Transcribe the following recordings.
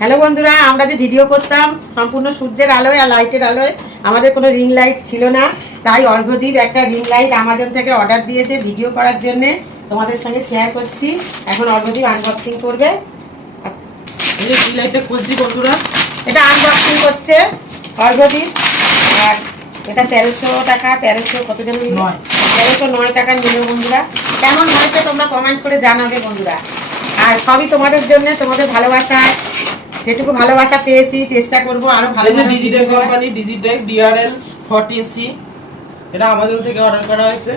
Hello বন্ধুরা, আমরা যে ভিডিও করতাম সম্পূর্ণ সূর্যের আলোয় আর লাইটের আলোয়, আমাদের কোনো রিং লাইট ছিল না। তাই অর্ঘ্যদীপ একটা রিং লাইট আমাজন থেকে অর্ডার দিয়েছে ভিডিও করার জন্য, তোমাদের সঙ্গে শেয়ার করছি। এখন অর্ঘ্যদীপ আনবক্সিং করবে। এই যে রিং লাইটটা খুলছি বন্ধুরা, এটা আনবক্সিং করছে অর্ঘ্যদীপ। আর এটা 1300 টাকা, 1300 কত যেন নিল? 1309 টাকা নিল বন্ধুরা। কেমন হয়েছে তোমরা কমেন্ট করে জানাবে বন্ধুরা। আর সবই তোমাদের জন্য, তোমাদের ভালোবাসায়, যেটুকু ভালোবাসা পেয়েছি চেষ্টা করবো আরো ভালো। এই যে Digitech company Digitech DRL 14C, এটা আমাজন থেকে অর্ডার করা হয়েছে।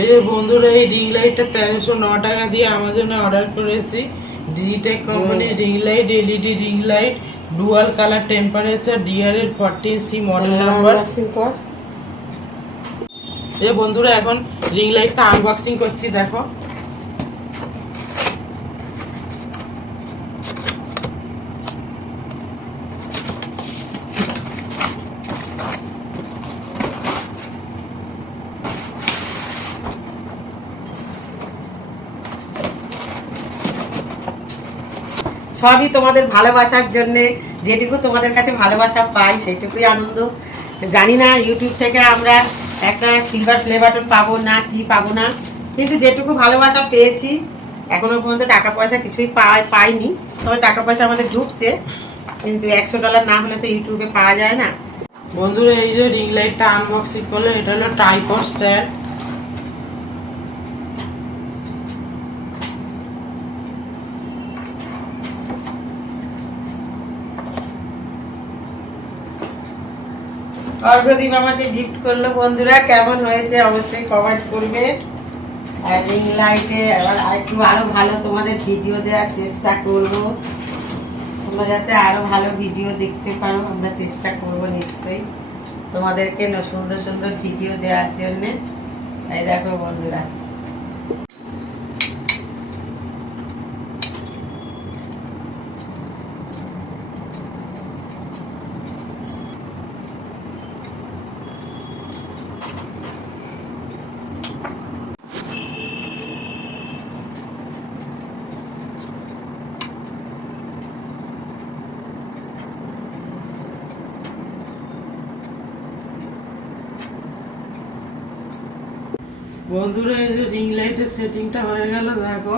এই যে বন্ধুরা, এই রিং লাইটটা 1309 টাকা দিয়ে আমাজনে অর্ডার করেছি। Digitech company ring light, LED ring light, dual colour, temperature, DRL 14C model number. এই বন্ধুরা, এখন রিং লাইটটা আনবক্সিং করছি, দেখো। সবই তোমাদের ভালোবাসার জন্য। যেটুকু তোমাদের কাছে ভালোবাসা পাই সেটুকুই আনন্দ। জানি না ইউটিউব থেকে আমরা একটা সিলভার প্লে বাটন পাবো না কি পাবো না, কিন্তু যেটুকু ভালোবাসা পেয়েছি, এখনো পর্যন্ত টাকা পয়সা কিছুই পাইনি। তবে টাকা পয়সা আমাদের ঢুকছে, কিন্তু $100 না হলে তো ইউটিউবে পাওয়া যায় না। বন্ধুরা, এই যে রিং লাইটটা আনবক্সিং করলে, এটা হলো ট্রাইপড স্ট্যান্ড। অর্ঘ্যদীপ আমাকে গিফট করলো বন্ধুরা। কেমন হয়েছে অবশ্যই কমেন্ট করবে। আর রিং লাইটে একটু আরো ভালো তোমাদের ভিডিও দেওয়ার চেষ্টা করব। তোমরা যাতে আরো ভালো ভিডিও দেখতে পারো, আমরা চেষ্টা করব নিশ্চয়ই তোমাদেরকে সুন্দর সুন্দর ভিডিও দেওয়ার জন্য। এই দেখো বন্ধুরা, বন্ধুরা, এই যে রিং লাইটের সেটিংটা হয়ে গেল, দেখো।